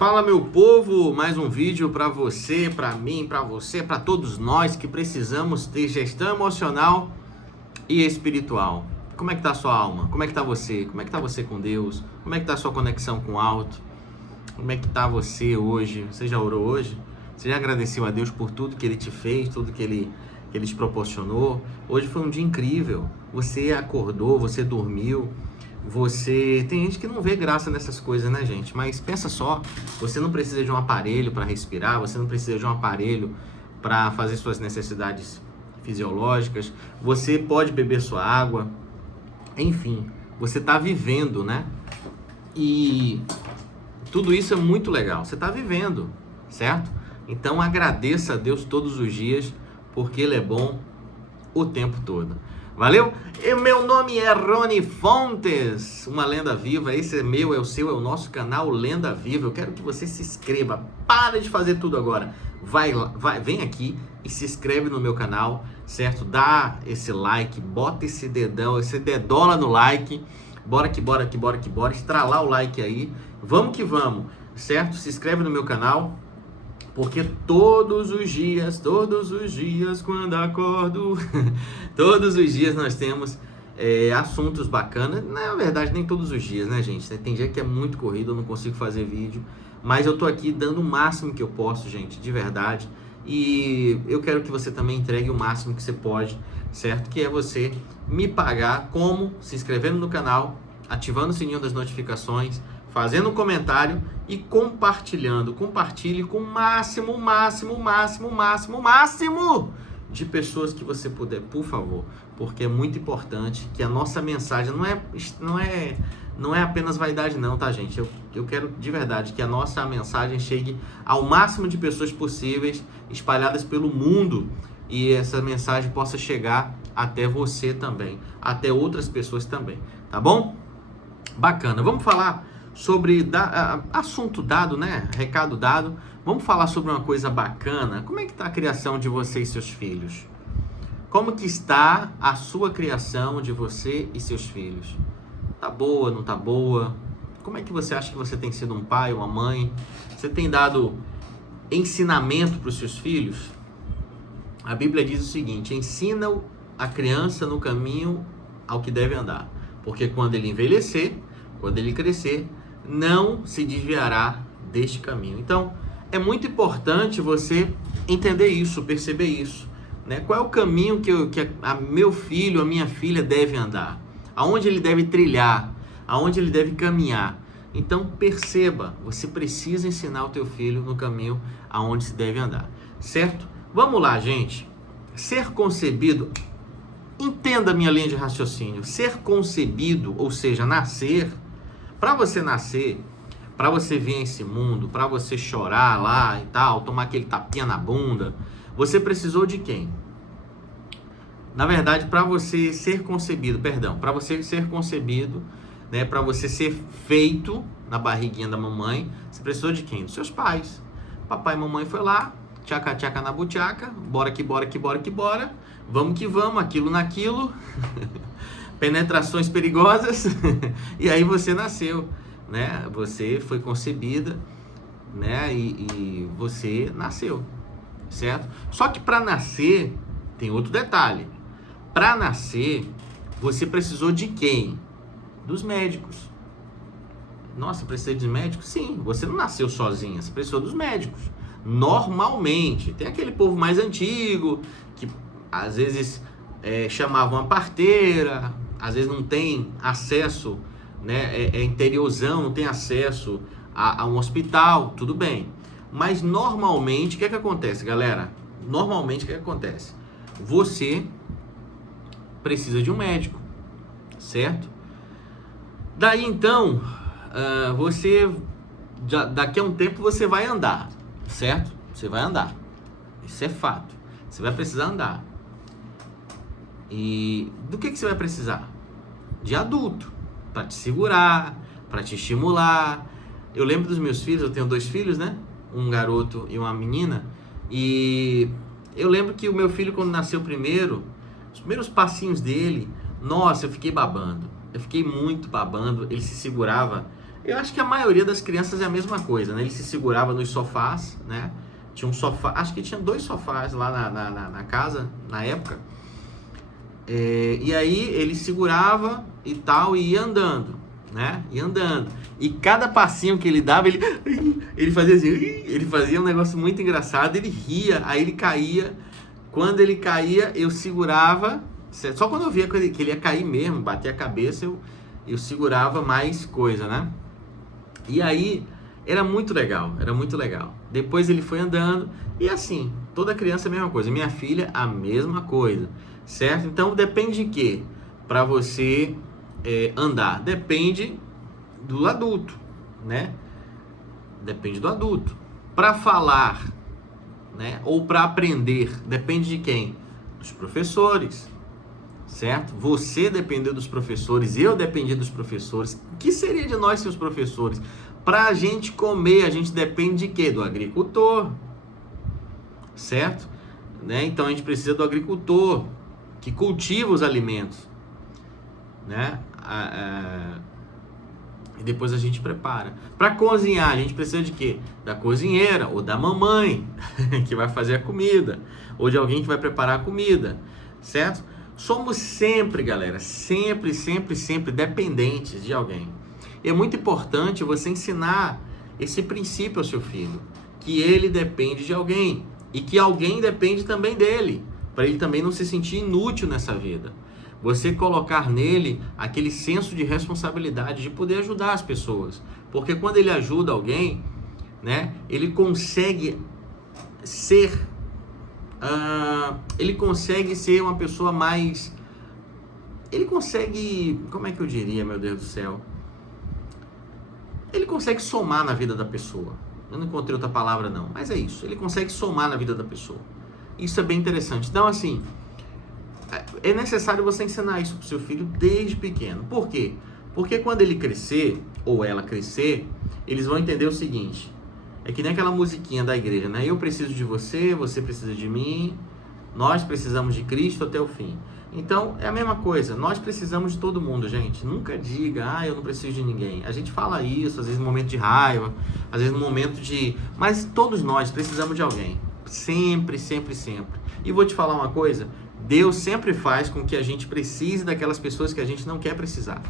Fala, meu povo, mais um vídeo para você, para mim, para você, para todos nós que precisamos ter gestão emocional e espiritual. Como é que tá a sua alma? Como é que tá você? Como é que tá você com Deus? Como é que tá a sua conexão com o alto? Como é que tá você hoje? Você já orou hoje? Você já agradeceu a Deus por tudo que Ele te fez, tudo que Ele te proporcionou? Hoje foi um dia incrível. Você acordou, você dormiu. Tem gente que não vê graça nessas coisas, né, gente? Mas pensa só, você não precisa de um aparelho para respirar, você não precisa de um aparelho para fazer suas necessidades fisiológicas, você pode beber sua água, enfim, você está vivendo, né? E tudo isso é muito legal, você está vivendo, certo? Então agradeça a Deus todos os dias, porque Ele é bom o tempo todo. Valeu? E meu nome é Rony Fontes, uma lenda viva. Esse é meu, é o seu, é o nosso canal Lenda Viva. Eu quero que você se inscreva. Para de fazer tudo agora. Vem aqui e se inscreve no meu canal, certo? Dá esse like, bota esse dedão, esse dedola no like. Bora que bora. Estralar o like aí. Vamos que vamos, certo? Se inscreve no meu canal. Porque todos os dias, quando acordo, todos os dias nós temos assuntos bacanas. Na verdade, nem todos os dias, né, gente? Tem dia que é muito corrido, eu não consigo fazer vídeo. Mas eu tô aqui dando o máximo que eu posso, gente, de verdade. E eu quero que você também entregue o máximo que você pode, certo? Que é você me pagar como se inscrevendo no canal, ativando o sininho das notificações, fazendo um comentário e compartilhando. Compartilhe com o máximo de pessoas que você puder, por favor, porque é muito importante que a nossa mensagem não é apenas vaidade não, tá, gente? Eu quero de verdade que a nossa mensagem chegue ao máximo de pessoas possíveis, espalhadas pelo mundo, e essa mensagem possa chegar até você também, até outras pessoas também, tá bom? Bacana, vamos falar sobre assunto dado, né? Recado dado. Vamos falar sobre uma coisa bacana. Como é que está a criação de você e seus filhos? Como que está a sua criação de você e seus filhos? Tá boa, não tá boa? Como é que você acha que você tem sido um pai, uma mãe? Você tem dado ensinamento para os seus filhos? A Bíblia diz o seguinte: ensina a criança no caminho ao que deve andar, porque quando ele envelhecer, quando ele crescer, não se desviará deste caminho. Então, é muito importante você entender isso, perceber isso, né? Qual é o caminho que meu filho, a minha filha deve andar? Aonde ele deve trilhar? Aonde ele deve caminhar? Então, perceba, você precisa ensinar o teu filho no caminho aonde se deve andar, certo? Vamos lá, gente. Ser concebido, entenda a minha linha de raciocínio. Ser concebido, ou seja, nascer. Para você nascer, para você vir a esse mundo, para você chorar lá e tal, tomar aquele tapinha na bunda, você precisou de quem? Na verdade, para você ser concebido, né, para você ser feito na barriguinha da mamãe, você precisou de quem? Dos seus pais. Papai e mamãe foi lá, tchaca na butiaca, bora, vamos que vamos, aquilo naquilo. Penetrações perigosas, e aí você nasceu, né? Você foi concebida, né? E você nasceu, certo? Só que para nascer, tem outro detalhe. Para nascer, você precisou de quem? Dos médicos. Nossa, precisa de médicos? Sim, você não nasceu sozinha, você precisou dos médicos. Normalmente, tem aquele povo mais antigo, que às vezes chamavam a parteira, às vezes não tem acesso, né? É interiorzão, não tem acesso a um hospital, tudo bem. Mas normalmente, o que é que acontece, galera? Normalmente, o que é que acontece? Você precisa de um médico, certo? Daí então, daqui a um tempo você vai andar, certo? Você vai andar, isso é fato. Você vai precisar andar. E do que você vai precisar? De adulto, para te segurar, para te estimular. Eu lembro dos meus filhos, eu tenho 2 filhos, né? Um garoto e uma menina. E eu lembro que o meu filho, quando nasceu primeiro, os primeiros passinhos dele, nossa, eu fiquei babando. Eu fiquei muito babando. Ele se segurava Eu acho que a maioria das crianças é a mesma coisa, né? Ele se segurava nos sofás, né? Tinha um sofá, acho que tinha 2 sofás lá na casa, na época. E aí ele segurava e tal, e ia andando, né? Ia andando. E cada passinho que ele dava, ele fazia assim, ele fazia um negócio muito engraçado, ele ria, aí ele caía. Quando ele caía, eu segurava, só quando eu via que ele ia cair mesmo, bater a cabeça, eu segurava mais coisa, né? E aí, era muito legal, era muito legal. Depois ele foi andando, e assim, toda criança é a mesma coisa. Minha filha, a mesma coisa, certo? Então, depende de quê? Para você andar. Depende do adulto, né? Depende do adulto. Para falar, né? Ou para aprender, depende de quem? Dos professores, certo? Você depender dos professores, eu depender dos professores. O que seria de nós sem os professores? Para a gente comer, a gente depende de quê? Do agricultor, certo? Né? Então a gente precisa do agricultor que cultiva os alimentos, né? E depois a gente prepara. Para cozinhar, a gente precisa de quê? Da cozinheira ou da mamãe que vai fazer a comida, ou de alguém que vai preparar a comida, certo? Somos sempre, galera, sempre dependentes de alguém. E é muito importante você ensinar esse princípio ao seu filho, que ele depende de alguém e que alguém depende também dele, para ele também não se sentir inútil nessa vida. Você colocar nele aquele senso de responsabilidade de poder ajudar as pessoas, porque quando ele ajuda alguém, né, ele consegue ser uma pessoa mais... Ele consegue... Como é que eu diria, meu Deus do céu? Ele consegue somar na vida da pessoa. Eu não encontrei outra palavra não, mas é isso. Ele consegue somar na vida da pessoa. Isso é bem interessante. Então, assim, é necessário você ensinar isso para o seu filho desde pequeno. Por quê? Porque quando ele crescer, ou ela crescer, eles vão entender o seguinte... É que nem aquela musiquinha da igreja, né? Eu preciso de você, você precisa de mim, nós precisamos de Cristo até o fim. Então, é a mesma coisa, nós precisamos de todo mundo, gente. Nunca diga, eu não preciso de ninguém. A gente fala isso, às vezes no momento de raiva, às vezes no momento de... Mas todos nós precisamos de alguém. Sempre. E vou te falar uma coisa, Deus sempre faz com que a gente precise daquelas pessoas que a gente não quer precisar.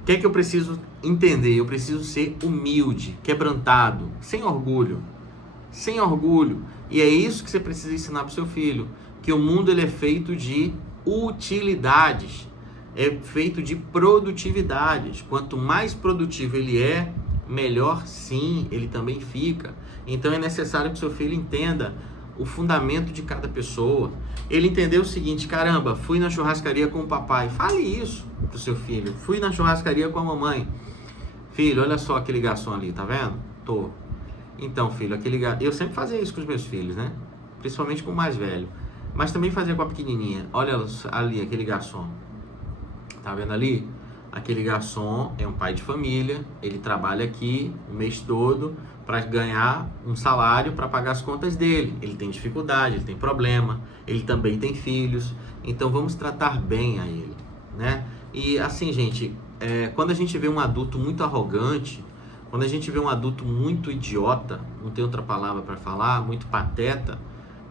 O que é que eu preciso entender? Eu preciso ser humilde, quebrantado, sem orgulho. E é isso que você precisa ensinar para o seu filho, que o mundo ele é feito de utilidades, é feito de produtividades. Quanto mais produtivo ele é, melhor sim ele também fica. Então é necessário que o seu filho entenda o fundamento de cada pessoa. Ele entendeu o seguinte, caramba, fui na churrascaria com o papai. Fale isso pro seu filho. Fui na churrascaria com a mamãe. Filho, olha só aquele garçom ali, tá vendo? Tô. Então, filho, eu sempre fazia isso com os meus filhos, né? Principalmente com o mais velho. Mas também fazia com a pequenininha. Olha ali, aquele garçom. Tá vendo ali? Aquele garçom é um pai de família. Ele trabalha aqui o mês todo para ganhar um salário para pagar as contas dele. Ele tem dificuldade, ele tem problema. Ele também tem filhos. Então, vamos tratar bem a ele, né? E assim, gente, quando a gente vê um adulto muito arrogante, quando a gente vê um adulto muito idiota, não tem outra palavra para falar, muito pateta,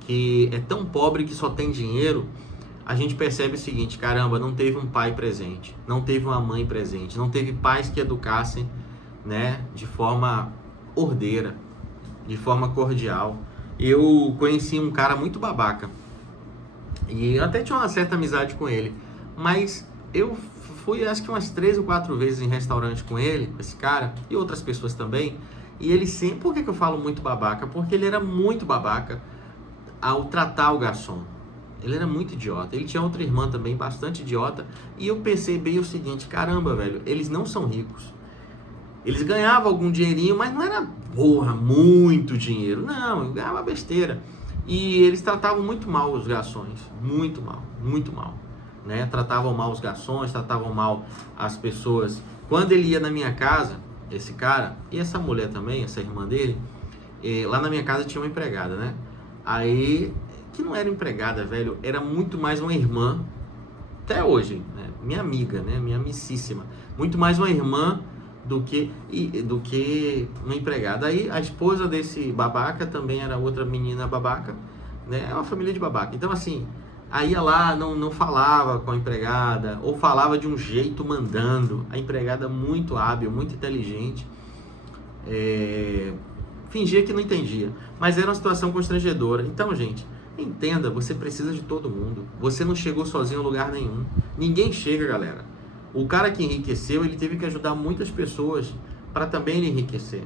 que é tão pobre que só tem dinheiro, a gente percebe o seguinte, caramba, não teve um pai presente, não teve uma mãe presente, não teve pais que educassem, né, de forma ordeira, de forma cordial. Eu conheci um cara muito babaca, e eu até tinha uma certa amizade com ele, mas eu fui acho que umas 3 ou 4 vezes em restaurante com ele, esse cara, e outras pessoas também, e ele sempre... Por que eu falo muito babaca? Porque ele era muito babaca ao tratar o garçom. Ele era muito idiota. Ele tinha outra irmã também, bastante idiota, e eu percebi o seguinte, caramba, velho, eles não são ricos. Eles ganhavam algum dinheirinho, mas não era, porra, muito dinheiro. Não, ganhava besteira. E eles tratavam muito mal os garçons, muito mal. Né? Tratavam mal os garçons, tratavam mal as pessoas. Quando ele ia na minha casa, esse cara, e essa mulher também, essa irmã dele, lá na minha casa tinha uma empregada, né? Aí, que não era empregada, velho, era muito mais uma irmã, até hoje, né? Minha amiga, né? Minha amicíssima. Muito mais uma irmã do que uma empregada. Aí a esposa desse babaca também era outra menina babaca, né? É uma família de babaca. Então assim, aí ia lá, não falava com a empregada, ou falava de um jeito mandando. A empregada muito hábil, muito inteligente, fingia que não entendia, mas era uma situação constrangedora. Então, gente, entenda, você precisa de todo mundo. Você não chegou sozinho a lugar nenhum. Ninguém chega, galera. O cara que enriqueceu, ele teve que ajudar muitas pessoas para também ele enriquecer,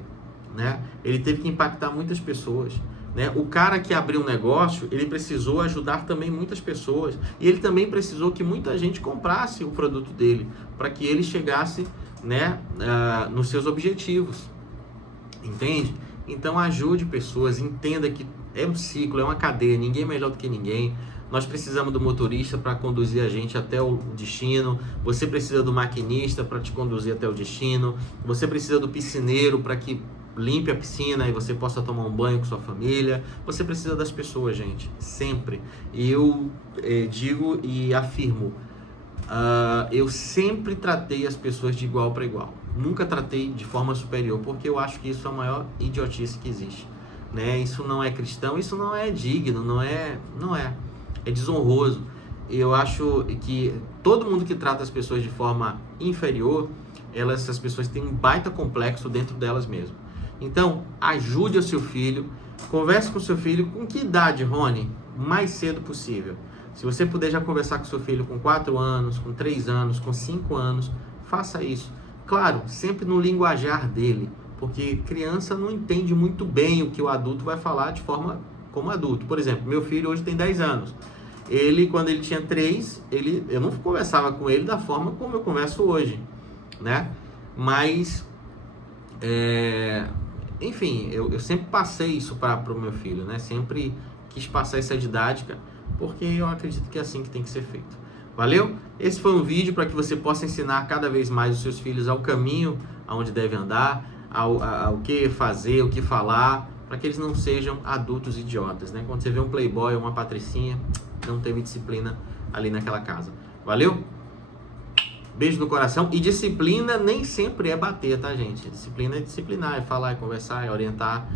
né? Ele teve que impactar muitas pessoas, né? O cara que abriu um negócio, ele precisou ajudar também muitas pessoas. E ele também precisou que muita gente comprasse o produto dele, para que ele chegasse, né, nos seus objetivos. Entende? Então ajude pessoas, entenda que é um ciclo, é uma cadeia, ninguém é melhor do que ninguém. Nós precisamos do motorista para conduzir a gente até o destino. Você precisa do maquinista para te conduzir até o destino. Você precisa do piscineiro para que limpe a piscina e você possa tomar um banho com sua família. Você precisa das pessoas, gente, sempre. E eu digo e afirmo, eu sempre tratei as pessoas de igual para igual. Nunca tratei de forma superior, porque eu acho que isso é a maior idiotice que existe, né? Isso não é cristão, isso não é digno, não é desonroso. Eu acho que todo mundo que trata as pessoas de forma inferior, essas pessoas têm um baita complexo dentro delas mesmas. Então, ajude o seu filho, converse com o seu filho. Com que idade, Rony? O mais cedo possível. Se você puder já conversar com o seu filho com 4 anos, com 3 anos, com 5 anos, faça isso. Claro, sempre no linguajar dele, porque criança não entende muito bem o que o adulto vai falar de forma como adulto. Por exemplo, meu filho hoje tem 10 anos. Ele, quando ele tinha 3, eu não conversava com ele da forma como eu converso hoje, né? Mas, enfim, eu sempre passei isso para o meu filho, né? Sempre quis passar essa didática, porque eu acredito que é assim que tem que ser feito. Valeu? Esse foi um vídeo para que você possa ensinar cada vez mais os seus filhos ao caminho aonde devem andar, ao que fazer, o que falar, para que eles não sejam adultos idiotas, né? Quando você vê um playboy ou uma patricinha, não teve disciplina ali naquela casa. Valeu? Beijo no coração. E disciplina nem sempre é bater, tá, gente? Disciplina é disciplinar, é falar, é conversar, é orientar,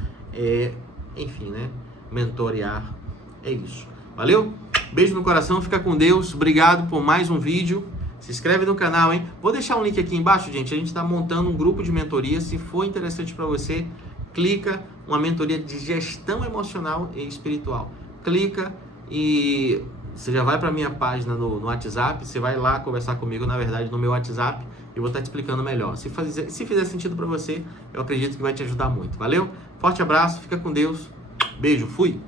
enfim, né? Mentorear. É isso. Valeu? Beijo no coração, fica com Deus. Obrigado por mais um vídeo. Se inscreve no canal, hein? Vou deixar um link aqui embaixo, gente. A gente está montando um grupo de mentoria. Se for interessante para você, clica. Uma mentoria de gestão emocional e espiritual. Clica e você já vai para minha página no WhatsApp. Você vai lá conversar comigo, na verdade, no meu WhatsApp. Eu vou estar te explicando melhor. Se fizer sentido para você, eu acredito que vai te ajudar muito. Valeu? Forte abraço, fica com Deus. Beijo, fui!